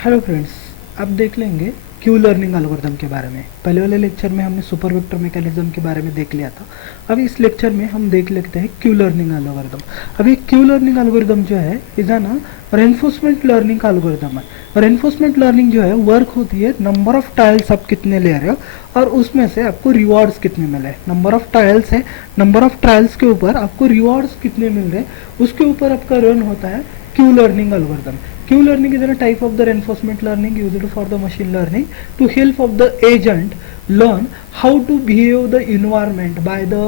Hello friends, अब देख लेंगे क्यू लर्निंग एल्गोरिदम के बारे में। पहले वाले लेक्चर में हमने सुपर वेक्टर मैकेनिज्म के बारे में देख लिया था। अब इस लेक्चर में हम देख लेते हैं क्यू लर्निंग एल्गोरिदम। अब ये क्यू लर्निंग एल्गोरिदम जो है इज ना रेनफोर्समेंट लर्निंग का एल्गोरिदम है। रेनफोर्समेंट लर्निंग जो है वर्क होती है नंबर ऑफ टाइल्स आप कितने ले रहे हो और उसमें से आपको रिवॉर्ड्स कितने मिले। नंबर ऑफ टाइल्स है, नंबर ऑफ ट्रायल्स के ऊपर आपको रिवॉर्ड्स कितने मिल रहे उसके ऊपर आपका रन होता है Q learning algorithm. Q learning is a type of the reinforcement learning used for the machine learning to help of the agent learn how to behave the environment by the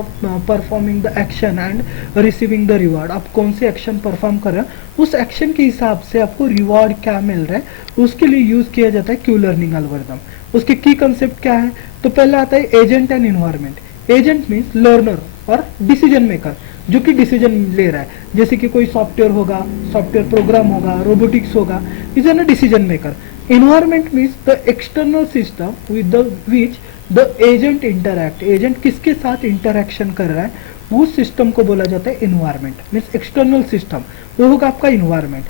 performing the action and receiving the reward. आप कौन सी action perform कर रहे हैं उस action के हिसाब से आपको रिवॉर्ड क्या मिल रहा है उसके लिए यूज किया जाता है क्यू लर्निंग एल्गोरिथम। उसके की कंसेप्ट क्या है? तो पहला आता है agent and environment. Agent means learner और डिसीजन मेकर जो कि डिसीजन ले रहा है, जैसे कि कोई सॉफ्टवेयर होगा, सॉफ्टवेयर प्रोग्राम होगा, रोबोटिक्स होगा, is an decision maker. Environment means the external system with the which the agent interact. Agent किसके साथ इंटरैक्शन कर रहा है उस सिस्टम को बोला जाता है इन्वायरमेंट। मीन्स एक्सटर्नल सिस्टम वो होगा आपका environment.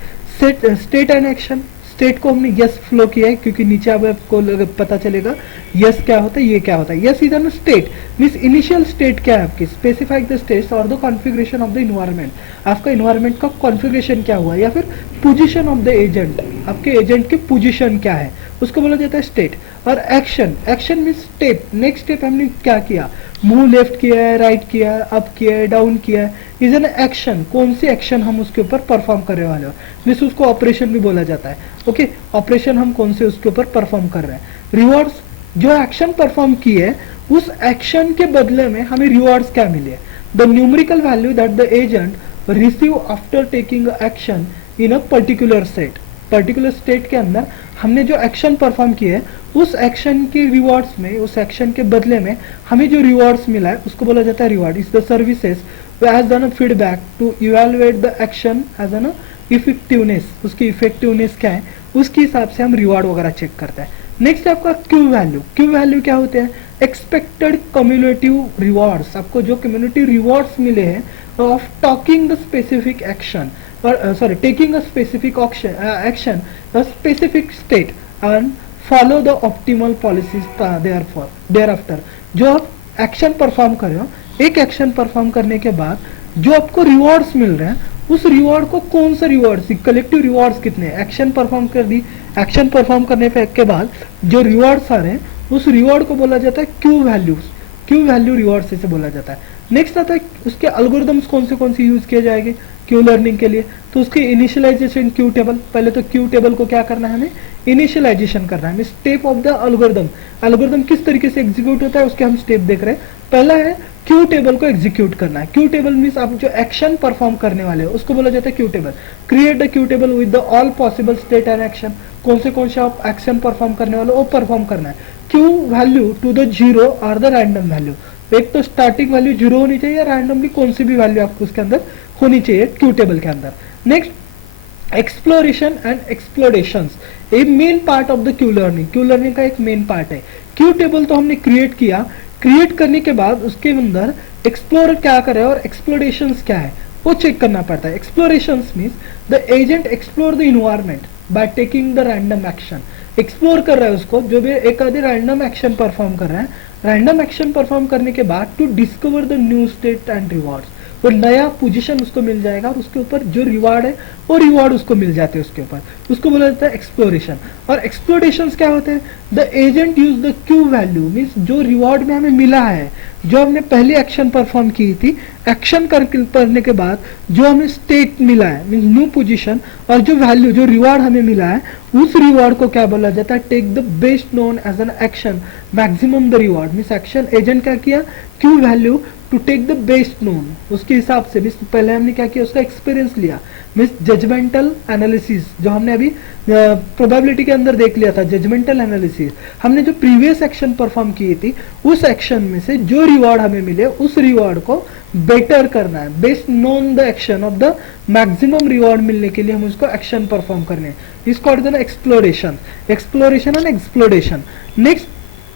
State and action, state को हमने यस फ्लो किया है क्योंकि नीचे अब आपको पता चलेगा यस क्या होता है, ये क्या होता है। Yes is an state means initial state क्या है आपकी, स्पेसिफाइक द स्टेट्स और the configuration of the environment. आपका इन्वायरमेंट का कॉन्फ़िगरेशन क्या हुआ या फिर पोजीशन ऑफ द एजेंट, आपके एजेंट की पोजीशन क्या है उसको बोला जाता है स्टेट। और action, action means step, next step हमने क्या किया, मूव लेफ्ट किया है, राइट किया है, अप किया है, डाउन किया है, इज एन एक्शन। कौन सी एक्शन हम उसके ऊपर परफॉर्म करने वाले हो, मीन्स उसको ऑपरेशन भी बोला जाता है। ओके, ऑपरेशन हम कौन से उसके ऊपर परफॉर्म कर रहे हैं। रिवॉर्ड्स, जो एक्शन परफॉर्म की है उस एक्शन के बदले में हमें रिवॉर्ड्स क्या मिले, the numerical value that the agent receive after taking action in a particular set. Particular state के अंदर हमने जो एक्शन परफॉर्म किया है उस एक्शन के रिवॉर्ड्स में, उस एक्शन के बदले में हमें जो रिवॉर्ड्स मिला है उसको बोला जाता है reward. Is the services as an feedback to evaluate the action as an effectiveness. उसकी इफेक्टिवनेस क्या है उसके हिसाब से हम रिवॉर्ड वगैरह चेक करते हैं। नेक्स्ट आपका क्यू वैल्यू। क्यू वैल्यू क्या होते हैं? Expected cumulative rewards. आपको जो कम्युनिटी रिवॉर्ड्स मिले हैं of taking the specific action और sorry taking a specific action a specific state and follow the optimal policies thereafter. जो आप एक्शन परफॉर्म कर रहे हो, एक एक्शन परफॉर्म करने के बाद जो आपको रिवॉर्ड्स मिल रहे हैं उस रिवॉर्ड को कौन सा रिवॉर्ड्स, कलेक्टिव रिवॉर्ड्स कितने, एक्शन परफॉर्म कर दी, एक्शन परफॉर्म करने के बाद जो रिवॉर्ड्स आ रहे हैं उस रिवॉर्ड को बोला जाता है Q values. Q value reward से बोला जाता है। नेक्स्ट आता है उसके एल्गोरिदम्स कौन से यूज किए जाएंगे क्यू लर्निंग के लिए। तो उसके इनिशियलाइजेशन क्यू टेबल, पहले तो क्यू टेबल को क्या करना है हमें इनिशियलाइजेशन करना है। Step of the algorithm, algorithm किस तरीके से एग्जीक्यूट होता है उसके हम स्टेप देख रहे हैं। पहला है क्यू टेबल को एग्जीक्यूट करना है। क्यू टेबल मीन्स आप जो एक्शन परफॉर्म करने वाले हो उसको बोला जाता है Q table. Create the Q table with the all possible state and action. कौन से आप एक्शन परफॉर्म करने वाले हो वो परफॉर्म करना है। Q value to the zero और द रैंडम वैल्यू। एक तो स्टार्टिंग वैल्यू जीरो होनी चाहिए या रैंडमली कौन सी भी वैल्यू आपको उसके अंदर होनी चाहिए क्यू टेबल के अंदर। Next exploration and explorations, A main part of the Q learning. Q learning का एक मेन पार्ट है। क्यू टेबल तो हमने क्रिएट किया, क्रिएट करने के बाद उसके अंदर एक्सप्लोर क्या करे और एक्सप्लोरेशंस क्या है वो चेक करना पड़ता है। Explorations means the agent explore the environment by taking the random action. Explore कर रहा है उसको, जो भी एक आधे रैंडम एक्शन परफॉर्म कर रहा है, रैंडम एक्शन परफॉर्म करने के बाद to discover the new state and rewards. वो नया पोजीशन उसको मिल जाएगा और उसके ऊपर जो रिवार्ड है वो रिवॉर्ड उसको मिल जाते हैं उसके ऊपर, उसको बोला जाता है एक्सप्लोरेशन। और एक्सप्लोरेशंस क्या होते हैं? The agent use the Q value means जो रिवॉर्ड में हमें मिला है, जो हमने पहले एक्शन परफॉर्म की थी, एक्शन करने के बाद जो हमें स्टेट मिला है मीन्स न्यू पोजीशन और जो वैल्यू जो रिवॉर्ड हमें मिला है उस रिवॉर्ड को क्या बोला जाता है take the best known as an action maximum the reward. Means action agent क्या किया Q value to take the best known, उसके हिसाब से मीन्स पहले हमने क्या किया उसका एक्सपीरियंस लिया। मीन्स जजमेंटल एनालिसिस जो हमने अभी प्रोबेबिलिटी के अंदर देख लिया था, जजमेंटल एनालिसिस हमने जो प्रीवियस एक्शन परफॉर्म की थी उस एक्शन में से जो रिवॉर्ड हमें मिले उस रिवॉर्ड को बेटर करना है, best known the action of the maximum reward मिलने के लिए हम उसको एक्शन परफॉर्म करने हैं। इसको exploration, exploration and exploration. Next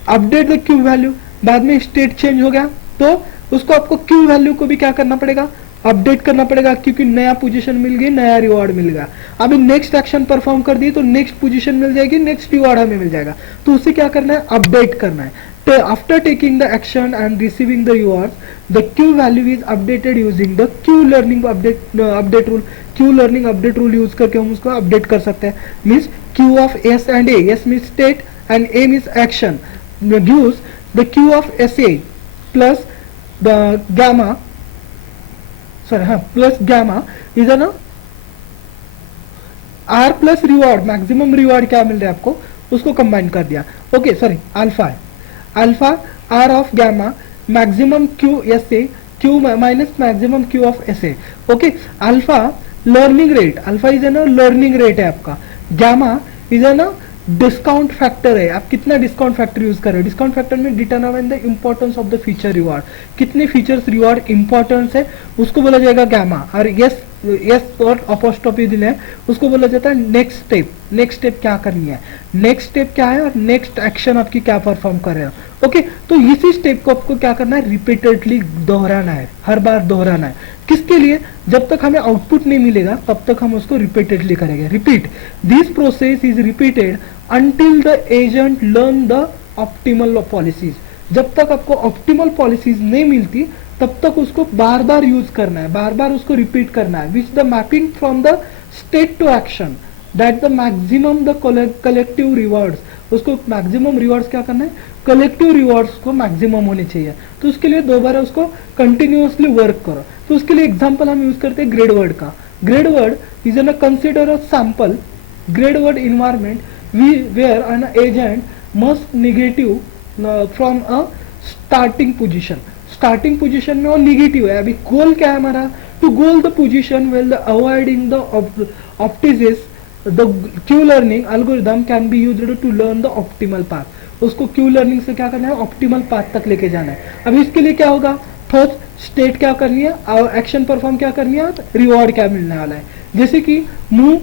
update the Q value, बाद में स्टेट चेंज हो गया तो उसको आपको क्यू वैल्यू को भी क्या करना पड़ेगा अपडेट करना पड़ेगा क्योंकि नया पोजीशन मिल गई, नया रिवॉर्ड मिल गया। अभी नेक्स्ट एक्शन परफॉर्म कर दी तो नेक्स्ट पोजीशन मिल जाएगी, नेक्स्ट रिवॉर्ड हमें मिल जाएगा। तो उसे क्या करना है, अपडेट करना है। तो after taking the action and receiving the reward, the Q value is updated using the Q learning update rule. Q learning update rule use करके हम उसको अपडेट कर सकते हैं। Means Q of S and A, S means state and A means action, gives the q of SA plus the gamma, plus gamma is a r plus reward, maximum reward क्या मिल रहा है आपको, उसको combine कर दिया। Okay sorry, alpha है, alpha r of gamma maximum q SA, q minus maximum q of SA। Okay, alpha learning rate, alpha is ना learning rate है आपका, gamma इज ना डिस्काउंट फैक्टर है, आप कितना डिस्काउंट फैक्टर यूज कर रहे हो। डिस्काउंट फैक्टर में determine the importance of the feature reward, कितने फीचर्स रिवॉर्ड इंपॉर्टेंस है उसको बोला जाएगा गामा। और यस यस और अपोस्ट्रोफी दिले है उसको बोला जाता है नेक्स्ट स्टेप। नेक्स्ट स्टेप क्या करनी है, नेक्स्ट स्टेप क्या है और नेक्स्ट एक्शन आपकी क्या परफॉर्म कर रहे हो। ओके, तो इसी स्टेप को आपको क्या करना है, रिपीटेडली दोहराना है, हर बार दोहराना है। किसके लिए, जब तक हमें आउटपुट नहीं मिलेगा तब तक हम उसको रिपीटेडली करेंगे। Repeat this process is repeated until the agent learn the optimal policies। जब तक आपको ऑप्टिमल पॉलिसीज नहीं मिलती तब तक उसको बार बार यूज करना है, बार बार उसको रिपीट करना है। Which the mapping from the state to action that the maximum the collective rewards, उसको मैक्सिमम रिवॉर्ड्स क्या करना है, कलेक्टिव रिवॉर्ड्स को मैक्सिमम होने चाहिए। तो उसके लिए दोबारा उसको कंटिन्यूअसली वर्क करो। तो उसके लिए एग्जाम्पल हम यूज करते हैं ग्रेड वर्ड का। Grid world is an consider a sample grid world environment where an agent must negative from a starting position। Starting position में वो निगेटिव है। अभी गोल क्या है हमारा, to goal the position well the avoiding the obstacles the Q learning algorithm can be used to learn the optimal path. उसको Q learning से क्या करना है, ऑप्टिमल पाथ तक लेके जाना है। अभी इसके लिए क्या होगा, फर्स्ट स्टेट क्या करनी है, एक्शन परफॉर्म क्या करनी है, रिवॉर्ड क्या मिलने वाला है। जैसे कि move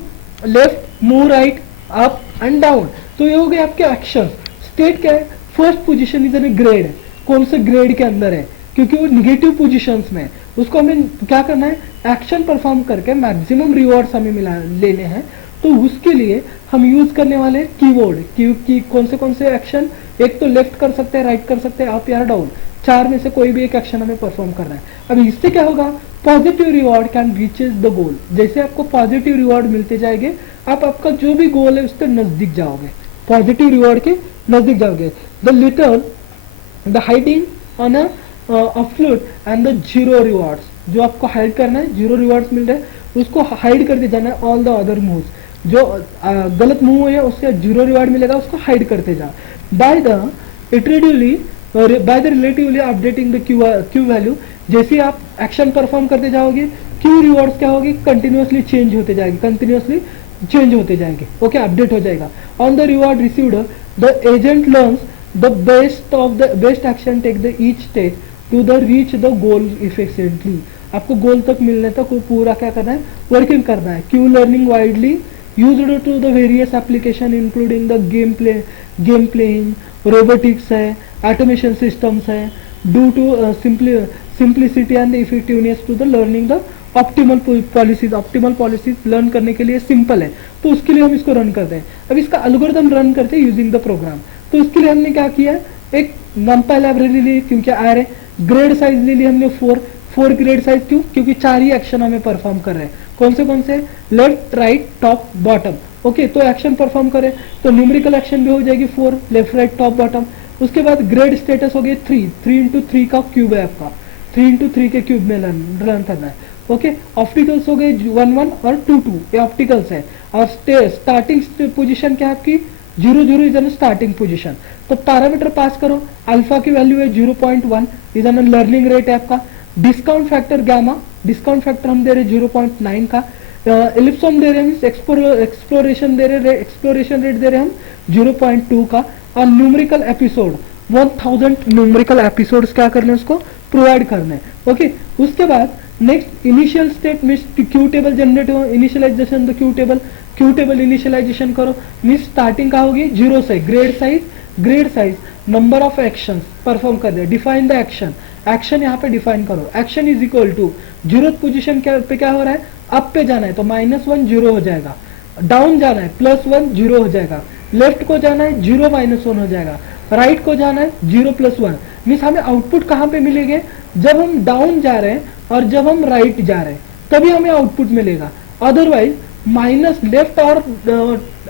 left, move right, up and down, तो ये हो गए आपके एक्शन। स्टेट क्या है, first position is an grade, कौन से ग्रेड के अंदर है, क्योंकि वो निगेटिव पोजीशंस में, उसको हमें क्या करना है, एक्शन परफॉर्म करके मैक्सिमम रिवॉर्ड्स हमें लेने हैं। तो उसके लिए हम यूज करने वाले हैं कीवर्ड, की कौन से एक्शन, एक तो लेफ्ट कर सकते हैं, राइट कर सकते हैं, अप या डाउन, चार में से कोई भी एक एक्शन हमें परफॉर्म करना है। अब इससे क्या होगा, positive reward can reaches the goal. जैसे आपको पॉजिटिव रिवॉर्ड मिलते जाएंगे आप आपका जो भी गोल है उसके नजदीक जाओगे, पॉजिटिव रिवॉर्ड के नजदीक जाओगे। The little the hiding on a flute and the zero rewards, जो आपको हाइड करना है, जीरो रिवॉर्ड्स मिल रहे हैं उसको हाइड करते जाना है। ऑल द अदर मूव्स, जो गलत मूव है उससे जीरो रिवॉर्ड मिलेगा, उसको हाइड करते जा। By the relatively updating the Q value, जैसे आप एक्शन परफॉर्म करते जाओगे क्यू रिवॉर्ड्स क्या होगी, कंटिन्यूअसली चेंज होते जाएगी, कंटिन्यूअसली चेंज होते जाएंगे। ओके, अपडेट हो जाएगा। On the reward received the agent learns the best action take the each step to the reach the goal efficiently. आपको गोल तक मिलने तक वो पूरा क्या करना है, वर्किंग करना है। Q learning widely used to the various application including the game playing, robotics है, ऑटोमेशन सिस्टम्स है, due to simplicity and effectiveness to the learning the optimal policies. Optimal policies learn करने के लिए सिंपल है, तो उसके लिए हम इसको रन करते हैं। अब इसका एल्गोरिथम रन करते हैं यूजिंग द प्रोग्राम। तो उसके लिए हमने क्या किया, एक नंपाई लाइब्रेरी ली क्योंकि आर है, ग्रेड साइज ले ली हमने 4 ग्रेड साइज, क्यों, क्योंकि 4 ही एक्शन हमें परफॉर्म कर रहे हैं। कौन से left right top bottom. Okay, तो एक्शन परफॉर्म करें तो न्यूमेरिकल एक्शन भी हो जाएगी 4, लेफ्ट राइट टॉप बॉटम। उसके बाद ग्रेड स्टेटस हो गए 3 इंटू 3 का क्यूब है आपका, 3 इंटू 3 के क्यूब में रन करना है। ओके, ऑप्टिकल्स हो गए 1 और 2 ये ऑप्टिकल्स है। और स्टार्टिंग पोजीशन क्या है आपकी, 0 इज एन स्टार्टिंग पोजीशन। तो पैरामीटर पास करो, अल्फा की वैल्यू है 0.1 इज एन लर्निंग रेट है आपका। Discount factor gamma, discount factor हम दे रहे 0.9 का। एलिप्स हम दे रहे हैं, एक्सप्लोरेशन दे रहे, एक्सप्लोरेशन रेट दे रहे हम 0.2 का। और न्यूमेरिकल एपिसोड 1000 न्यूमेरिकल एपिसोड्स क्या करने हैं, उसको प्रोवाइड करने। ओके, उसके बाद नेक्स्ट इनिशियल स्टेट में क्यू टेबल जनरेट हो, initialization the Q table initialization करो। मीन स्टार्टिंग का होगी 0 से grid size number of action perform कर दिया, डिफाइन द एक्शन, एक्शन यहाँ पे डिफाइन करो, action is equal to 0th position पे क्या हो रहा है, अप पे जाना है तो -1 0 हो जाएगा, डाउन जाना है +1 0 हो जाएगा, लेफ्ट को जाना है 0 -1 हो जाएगा, राइट को जाना है 0 +1। मीन्स हमें आउटपुट कहाँ पे मिलेंगे, जब हम डाउन जा रहे हैं और जब हम राइट जा रहे हैं तभी हमें आउटपुट मिलेगा, अदरवाइज माइनस लेफ्ट और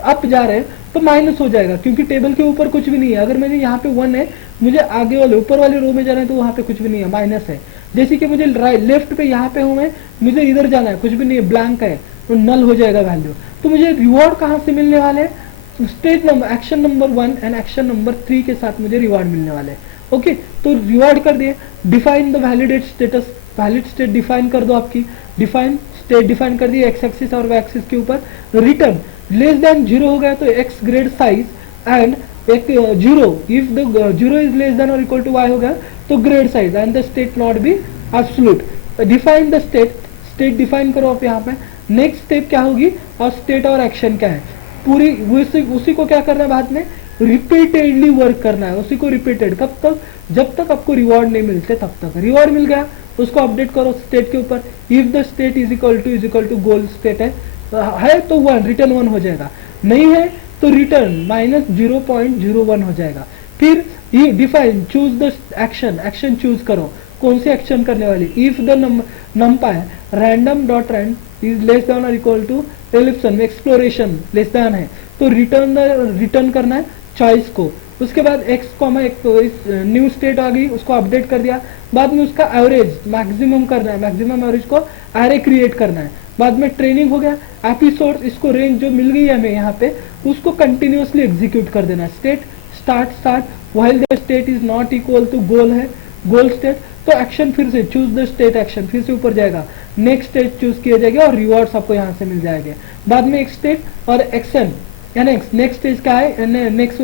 अप जा रहे हैं तो माइनस हो जाएगा, क्योंकि टेबल के ऊपर कुछ भी नहीं है। अगर मैंने यहाँ पे 1 है, मुझे आगे वाले ऊपर वाले रो में जाना है तो वहां पे कुछ भी नहीं है, माइनस है। जैसे कि मुझे लेफ्ट पे यहाँ पे हूँ मैं, मुझे इधर जाना है, कुछ भी नहीं है, ब्लैंक है, तो नल हो जाएगा वैल्यू। तो मुझे रिवॉर्ड कहाँ से मिलने वाले हैं, state number action number 1 and action number 3 के साथ मुझे रिवॉर्ड मिलने वाले हैं। ओके, तो रिवॉर्ड कर दिए, define the validate status, valid state define कर दो आपकी, डिफाइन स्टेट डिफाइन कर दी एक्स एक्सिस और वाई एक्सिस के ऊपर, रिटर्न लेस देन 0 हो गया तो एक्स ग्रेड साइज एंड एक 0 if the 0 is less than और इक्वल टू वाई हो गया तो grade size and the state not be absolute. Define the state, state define करो आप यहाँ पे, नेक्स्ट स्टेप क्या होगी और स्टेट और एक्शन क्या है, पूरी उसी को क्या करना है बाद में, रिपीटेडली वर्क करना है, उसी को रिपीटेड, कब तक, जब तक आपको रिवॉर्ड नहीं मिलते तब तक। रिवॉर्ड मिल गया उसको अपडेट करो स्टेट के ऊपर, if the state is equal to goal state है तो 1 रिटर्न 1 हो जाएगा, नहीं है तो रिटर्न -0.01 हो जाएगा। फिर ये define choose the action, action choose करो कौन सी एक्शन करने वाली, if the NumPy random dot rand is less than और equal to epsilon exploration less than है तो रिटर्न करना है चॉइस को। उसके बाद एक्स कॉमा एक न्यू स्टेट आ गई, उसको अपडेट कर दिया, बाद में उसका एवरेज मैक्सिमम करना है, मैक्सिमम एवरेज को एरे क्रिएट करना है, बाद में ट्रेनिंग हो गया, एपिसोड इसको रेंज जो मिल गई है हमें यहाँ पे उसको कंटिन्यूअसली एग्जीक्यूट कर देना है, state start while the state is not equal to goal है, गोल स्टेट तो एक्शन फिर से चूज द स्टेट, एक्शन फिर से ऊपर जाएगा, नेक्स्ट स्टेट चूज किया जाएगा और रिवॉर्ड्स आपको यहाँ से मिल जाएंगे। बाद में एक स्टेट और एक्शन या नेक्स्ट स्टेज क्या है, नेक्स्ट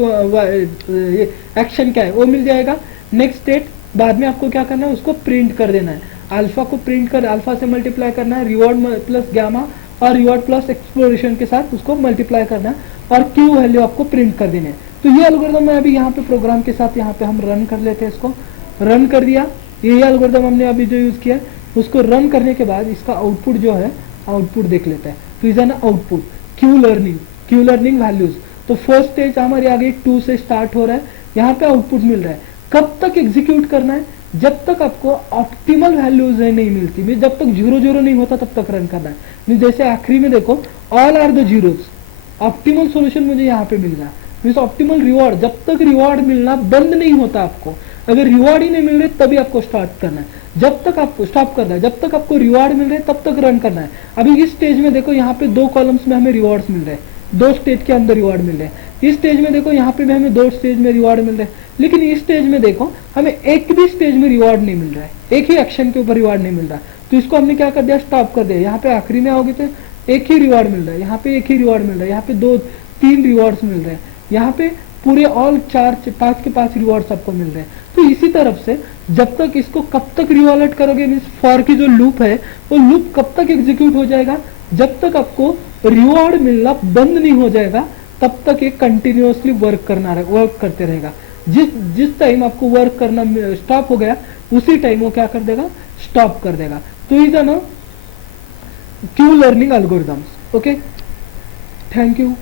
एक्शन क्या है वो मिल जाएगा, नेक्स्ट स्टेट बाद में आपको क्या करना है उसको प्रिंट कर देना है, अल्फा को प्रिंट कर अल्फा से मल्टीप्लाई करना है, रिवॉर्ड प्लस गामा और रिवॉर्ड प्लस एक्सप्लोरेशन के साथ उसको मल्टीप्लाई करना है और क्यू वैल्यू आपको प्रिंट कर देने। तो ये एल्गोरिथम मैं अभी यहाँ पे प्रोग्राम के साथ यहाँ पे हम रन कर लेते हैं, इसको रन कर दिया, यही एल्गोरिथम हमने अभी जो यूज किया उसको रन करने के बाद इसका आउटपुट जो है आउटपुट देख लेते हैं। तो is an output Q learning values. तो फर्स्ट स्टेज हमारी आगे 2 से स्टार्ट हो रहा है, यहाँ पे आउटपुट मिल रहा है, कब तक एग्जीक्यूट करना है, जब तक आपको ऑप्टिमल वैल्यूज नहीं मिलती, जब तक 0 नहीं होता तब तक रन करना है। जैसे आखिरी में देखो all are the zeros, optimal solution मुझे यहाँ पे मिल रहा है, मीन्स ऑप्टिमल रिवॉर्ड, जब तक रिवॉर्ड मिलना बंद नहीं होता आपको, अगर रिवॉर्ड ही नहीं मिल रहे तभी आपको स्टार्ट करना है, जब तक आपको स्टॉप करना है, जब तक आपको रिवॉर्ड मिल रहे तब तक रन करना है। अभी इस स्टेज में देखो यहाँ पे 2 कॉलम्स में हमें रिवॉर्ड्स मिल रहे हैं, 2 स्टेज के अंदर रिवॉर्ड मिल रहे हैं, इस स्टेज में देखो यहाँ पे भी हमें 2 स्टेज में रिवॉर्ड मिल रहे हैं, लेकिन इस स्टेज में देखो हमें एक भी स्टेज में रिवॉर्ड नहीं मिल रहा है, एक ही एक्शन के ऊपर रिवॉर्ड नहीं मिल रहा, तो इसको हमने क्या कर दिया, स्टॉप कर दिया। यहाँ पे आखिरी में आओगे तो एक ही रिवॉर्ड मिल रहा है, यहाँ पे एक ही रिवॉर्ड मिल रहा है, यहाँ पे 2-3 रिवॉर्ड्स मिल रहे हैं, यहाँ पे पूरे ऑल 4-5 के 5 रिवॉर्ड्स आपको मिल रहे हैं। तो इसी तरफ से जब तक इसको कब तक रिवॉलेट करोगे, मीन्स फॉर की जो लूप है वो लूप कब तक एग्जीक्यूट हो जाएगा, जब तक आपको रिवॉर्ड मिलना बंद नहीं हो जाएगा तब तक ये कंटिन्यूअसली वर्क करते रहेगा। जिस टाइम आपको वर्क करना स्टॉप हो गया उसी टाइम वो क्या कर देगा, स्टॉप कर देगा। तो इज ना Q learning algorithms. Okay, thank you.